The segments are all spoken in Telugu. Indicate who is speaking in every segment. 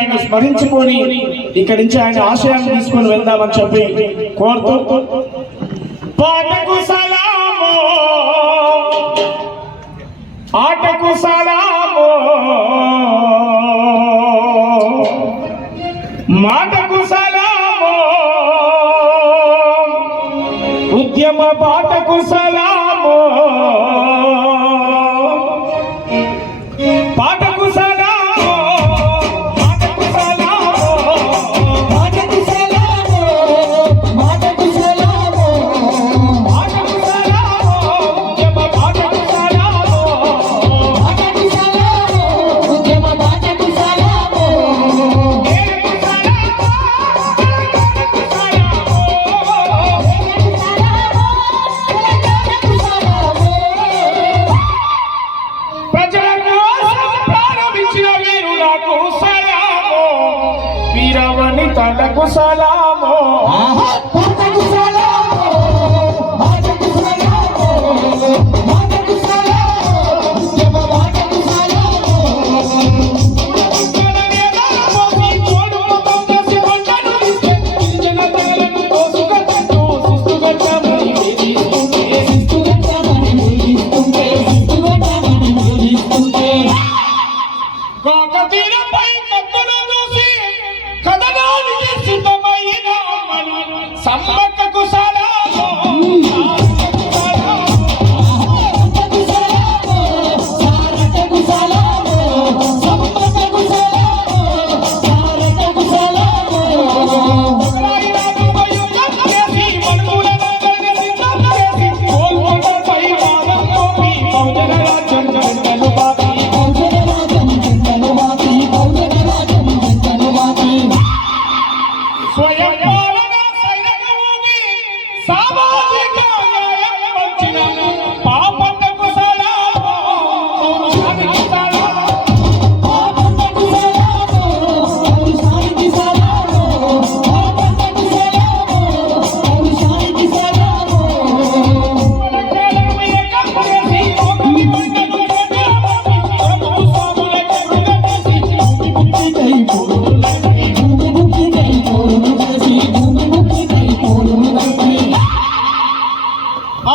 Speaker 1: ఆయన స్మరించుకొని ఇక్కడి నుంచి ఆయన ఆశయాన్ని తీసుకొని వెళ్దామని చెప్పి కోరుతూ పాటకు సలాము. ఆటకు సలాము. మాటకు సలాము. ఉద్యమ పాటకు సలాము.
Speaker 2: పాట masala.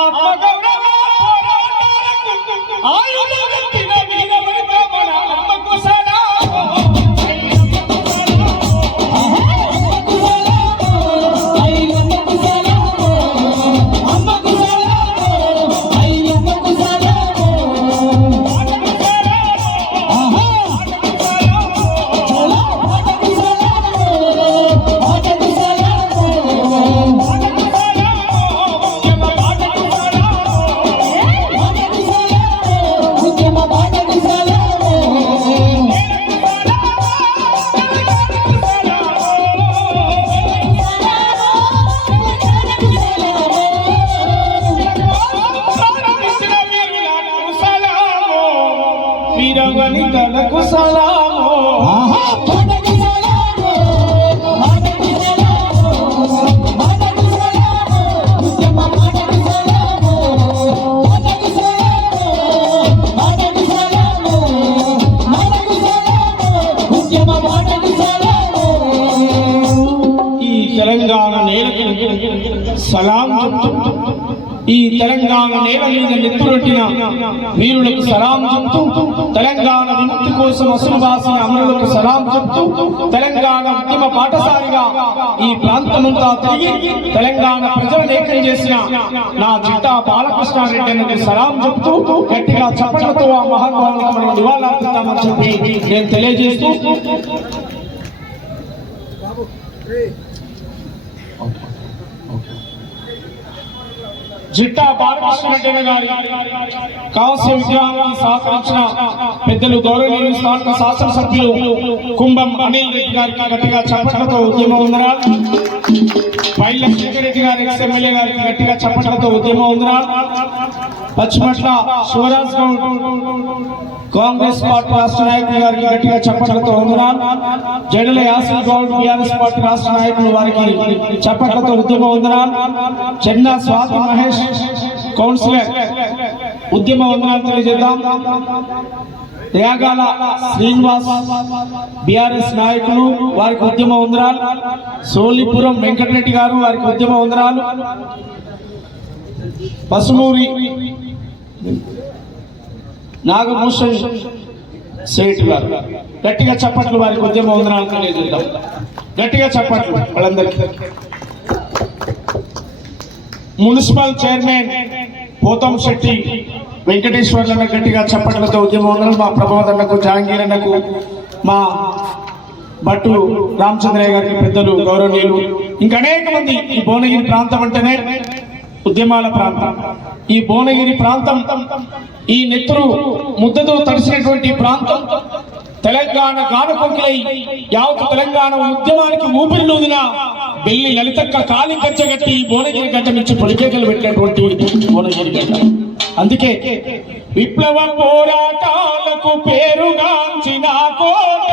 Speaker 2: అమ్మకు
Speaker 1: తెలంగాణ నేల మీద నెత్తురొట్టిన వీరులకు సలాం చెప్తూ తెలంగాణ విముక్తి కోసం అసులువాసిన అమరులకు సలాం చెప్తూ తెలంగాణ ఉద్యమ పాఠశాలిగా ఈ ప్రాంతమంతా తిరిగి తెలంగాణ ప్రజలను ఏకం చేసిన నా చిట్టా బాలకృష్ణారెడ్డి సలాం చెప్తూ గట్టిగా చప్పట్లతో ఆ మహానుభావులకు మనం నివాళులర్పిస్తామని చెప్పి నేను తెలియజేస్తూ జిట్టా బాలకృష్ణ గారి కాంస్య విగ్రహానికి సహకరించిన పెద్దలు గౌరవనీయులు స్థానిక శాసనసభ్యులు కుంభం అనిల్ రెడ్డి గారికి గట్టిగా చప్పట్లతో ఉద్యమం ఉందరా పైల రెడ్డి గారి ఎక్స్ ఎమ్మెల్యే గారికి గట్టిగా చప్పట్లతో ఉద్యమం ఉందరా పశ్చిమట్ల శివరాజ్ గౌడ్. కాంగ్రెస్ పార్టీ రాష్ట్ర నాయకులు గారికి గట్టిగా చప్పట్లతో వందనాలు జడల యాసిన్ గౌడ్ బీఆర్ఎస్ పార్టీ రాష్ట్ర నాయకులు వారికి చప్పట్లతో ఉద్యమ వందనాలు చెన్నా స్వాతి మహేష్ కౌన్సిలర్ ఉద్యమ వందనాలు తెలియజేద్దాం. రేగాల శ్రీనివాస్ బిఆర్ఎస్ నాయకులు వారికి ఉద్యమ వందనాలు సోలిపురం వెంకటరెడ్డి గారు వారికి ఉద్యమ వందనాలు పసునూరి నాగభూషణ్ సేట్ గారు. గట్టిగా చప్పట్లు వారికి ఉద్యమ వందనాలు తెలియజేద్దాం. గట్టిగా చప్పట్లు వాళ్ళందరికీ. మున్సిపల్ చైర్మన్ పోతం శెట్టి వెంకటేశ్వర్లను గట్టిగా చప్పట్లతో ఉద్యమ వందనాలు మా ప్రభావతన్నకు జహాంగీర్ అన్నకు మా భట్టు రామచంద్రయ్య గారికి పెద్దలు గౌరవనీయులు. ఇంకా అనేక మంది ఈ భువనగిరి ప్రాంతం అంటేనే ఉద్యమాల ప్రాంతం. ఈ భువనగిరి ప్రాంతం ఈ నెత్తురు ముద్దతో తడిసినటువంటి ప్రాంతం తెలంగాణ గానకొంకిలై యావత్ తెలంగాణ ఉద్యమానికి ఊపిరిలూదిన బెల్లి లలితక్క కాలి గచ్చగట్టి ఈ భువనగిరి గడ్డ నుంచి పొడికేకలు పెట్టినటువంటి భువనగిరి గడ్డ. అందుకే విప్లవ పోరాటాలకు పేరుగాంచిన కోట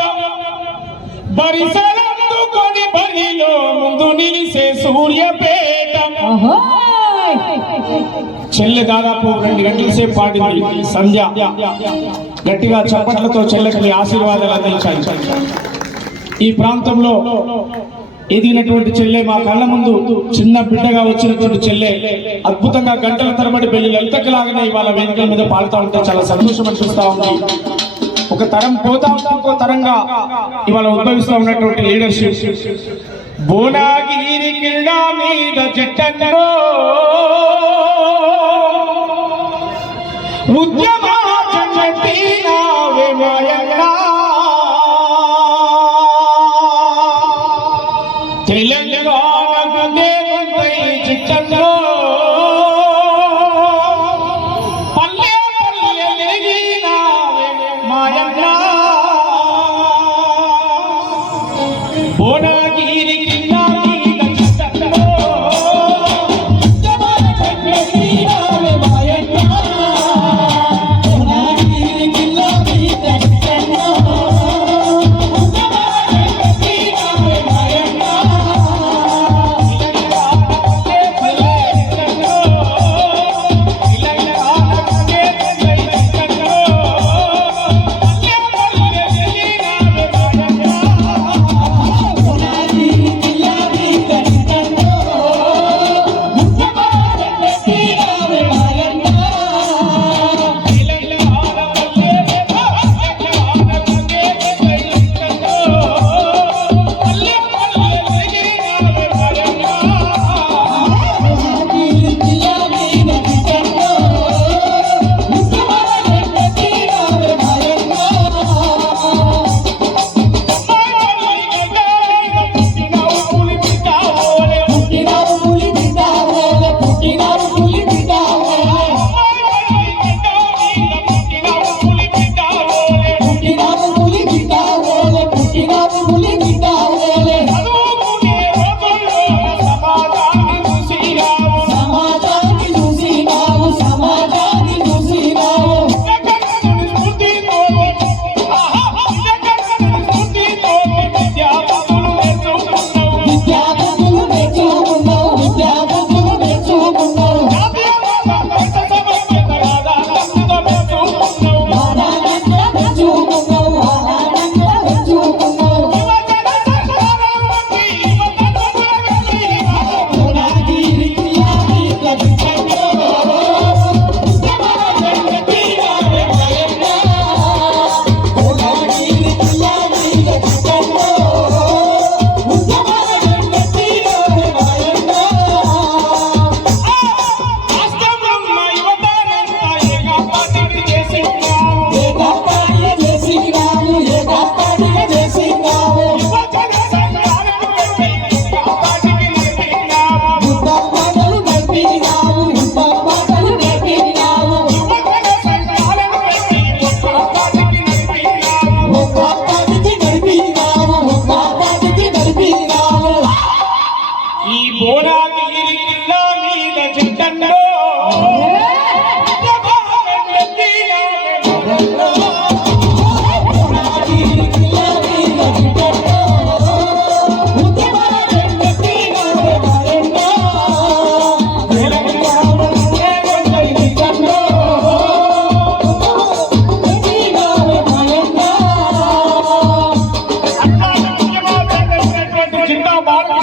Speaker 1: బరిసరందుకొని బరిలో ముందు నిలిసే సూర్యపేట. చెల్లె దాదాపు రెండు గంటల సేపు పాడింది సంధ్య. గట్టిగా చప్పట్లతో చెల్లెకి ఆశీర్వాదాలు అందించాలి. ఈ ప్రాంతంలో ఎదిగినటువంటి చెల్లె మా కళ్ళ ముందు చిన్న బిడ్డగా వచ్చినటువంటి చెల్లె అద్భుతంగా గంటల తరబడి పెళ్ళి లలితకలాగానే ఇవాళ వేదికల మీద పాడుతూ ఉంటే చాలా సంతోషం అనిపిస్తా ఉంది. ఒక తరం పోతా ఉంటే ఇంకో తరంగా ఇవాళ ఉద్భవిస్తూ ఉన్నటువంటి లీడర్షిప్ బోనాగిరి కింద మీద చెట్టన్నో ఉద్యమా జగతీనావే మాయన్నా తెలంగాణకు దేవుందై చిట్టన్నో పల్లె పల్లె తిరిగినావే మాయన్నా బోనాగిరి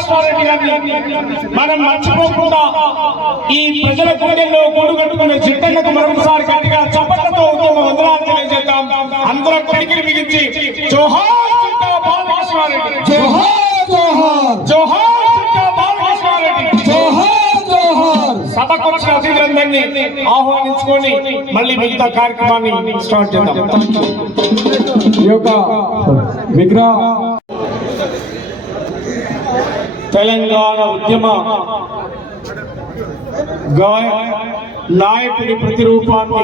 Speaker 1: శౌర్యాన్ని మనం మర్చిపోకుండా ఈ ప్రజల గుండెల్లో గూడు కట్టుకున్న జిట్టన్నకు మరొకసారి గట్టిగా చప్పట్లతో ఉద్యమ వందనాలు తెలియజేద్దాం. అందరం కొడికిని బిగించి జోహార్ జిట్టా బాలకృష్ణారెడ్డి.
Speaker 2: జోహార్ జోహార్.
Speaker 1: జోహార్ జిట్టా బాలకృష్ణారెడ్డి.
Speaker 2: జోహార్ జోహార్.
Speaker 1: సభకు వచ్చిన అతిథులందరినీ ఆహ్వానించుకొని మళ్ళీ మిగతా కార్యక్రమాన్ని స్టార్ట్ చేద్దాం.
Speaker 2: ఈ యొక్క విగ్రహ
Speaker 1: తెలంగాణ ఉద్యమ నాయకుడి ప్రతిరూపాన్ని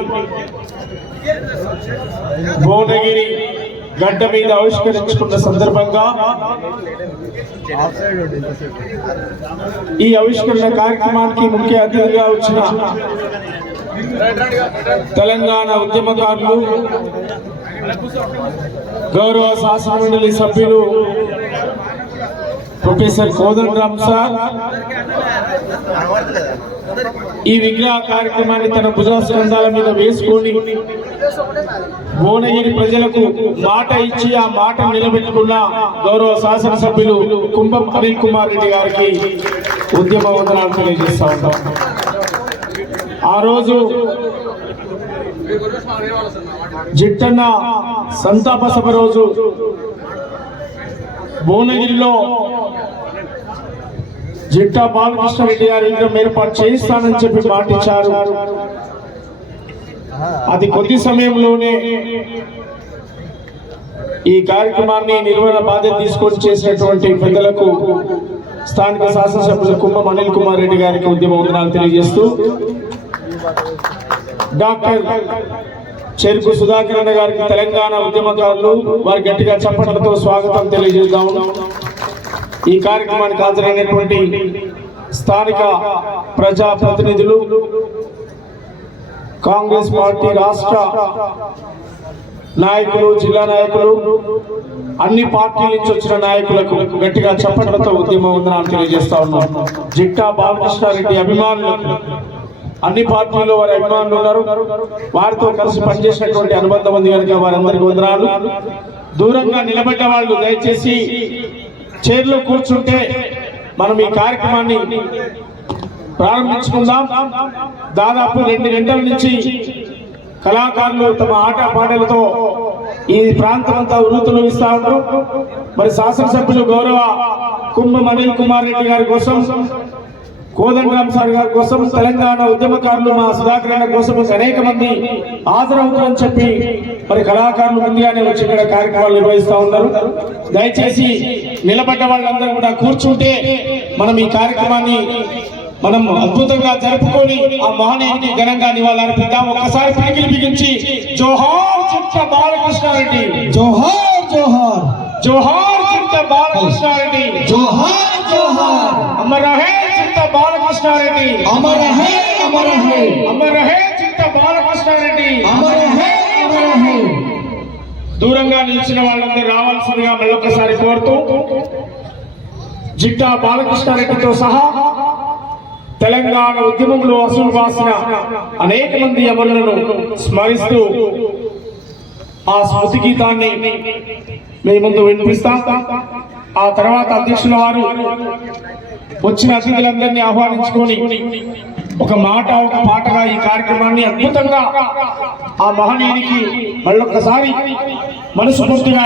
Speaker 1: భువనగిరి గడ్డ మీద ఆవిష్కరించుకున్న సందర్భంగా ఈ ఆవిష్కరణ కార్యక్రమానికి ముఖ్య అతిథిగా వచ్చిన తెలంగాణ ఉద్యమకారులు గౌరవ శాసనమండలి సభ్యులు ప్రొఫెసర్ కోదండ రామ్ సార్. ఈ విగ్రహ కార్యక్రమాన్ని తన భుజాస్కంధాల మీద వేసుకొని భువనగిరి ప్రజలకు మాట ఇచ్చి ఆ మాట నిలబెట్టుకున్న గౌరవ శాసనసభ్యులు కుంభం అనిల్ కుమార్ రెడ్డి గారికి ఉద్యమ వందనాలు తెలియజేస్తా ఉంటాం. ఆ రోజు జిట్టన్న సంతాప సభ రోజు భువనగిరిలో జిట్టా బాలకృష్ణారెడ్డి గారి విగ్రహం ఏర్పాటు చేయిస్తానని చెప్పి మాటిచ్చారు. అది కొద్ది సమయంలోనే ఈ కార్యక్రమాన్ని నిర్వహణ బాధ్యత తీసుకొని చేసినటువంటి పెద్దలకు స్థానిక శాసనసభ్యులు కుంభం అనిల్ కుమార్ రెడ్డి గారికి ఉద్యమ వందనాలు తెలియజేస్తూ డాక్టర్ చెరుకు సుధాకర్ అన్న గారికి తెలంగాణ ఉద్యమకారులు వారి గట్టిగా చప్పట్లతో స్వాగతం తెలియజేద్దాం. ఈ కార్యక్రమానికి హాజరైనటువంటి స్థానిక ప్రజా ప్రతినిధులు కాంగ్రెస్ పార్టీ రాష్ట్ర నాయకులు జిల్లా నాయకులు అన్ని పార్టీల నుంచి వచ్చిన నాయకులకు గట్టిగా చప్పట్లతో ఉద్యమ ఉందని తెలియజేస్తా ఉన్నాం. జిట్టా బాలకృష్ణారెడ్డి అభిమానులు అన్ని పార్టీల్లో వారి అభిమానులు ఉన్నారు. వారితో కలిసి పనిచేసినటువంటి అనుబంధం ఉంది కనుక వారందరికీ వందనాలు. దూరంగా నిలబడ్డ వాళ్ళు దయచేసి చైర్లో కూర్చుంటే మనం ఈ కార్యక్రమాన్ని ప్రారంభించుకుందాం. దాదాపు రెండు గంటల నుంచి కళాకారులు తమ ఆట పాటలతో ఈ ప్రాంతం అంతా ఉరుతులు ఇస్తా ఉంటారు మరి శాసనసభ్యులు గౌరవ కుంభ అనిల్ కుమార్ రెడ్డి గారి కోసం కోదండరామ్ సార్ గారి కోసం తెలంగాణ ఉద్యమకారులు మా సుధాకర్ అన్న కోసం అనేక మంది హాజరవుతారని చెప్పి మరి కళాకారులు ముందుగానే వచ్చి ఇక్కడ కార్యక్రమాలు నిర్వహిస్తా ఉన్నారు. దయచేసి నిలబడ్డ వాళ్ళందరూ కూడా కూర్చుంటే మనం ఈ కార్యక్రమాన్ని మనం అద్భుతంగా జరుపుకొని ఆ మహనీయునికి ఘనంగా నివాళులర్పిద్దాం. ఒకసారి పిడికిలి బిగించి జోహార్ చిత్త బాలకృష్ణారెడ్డి.
Speaker 2: జోహార్ జోహార్.
Speaker 1: జోహార్ చిత్త బాలకృష్ణారెడ్డి.
Speaker 2: జోహార్.
Speaker 1: అమర హే చిత్త బాలకృష్ణారెడ్డి.
Speaker 2: అమర హే అమర హే
Speaker 1: అమర హే చిత్త బాలకృష్ణారెడ్డి.
Speaker 2: అమర హే అమర హే
Speaker 1: దూరంగా నిలిచిన వాళ్ళందరూ రావాల్సిందిగా మళ్ళొకసారి కోరుతూ జిట్టా బాలకృష్ణారెడ్డితో సహా తెలంగాణ ఉద్యమంలో అసలు వాసిన అనేక మంది అమరులను స్మరిస్తూ ఆ స్మృతి గీతాన్ని మీ ముందు వినిపిస్తాం. ఆ తర్వాత అధ్యక్షుల వారు వచ్చిన అతిథులందరినీ ఆహ్వానించుకొని ఒక మాట ఒక పాటగా ఈ కార్యక్రమాన్ని అద్భుతంగా ఆ మహనీయునికి మళ్ళొక్కసారి మనసు పూర్తిగా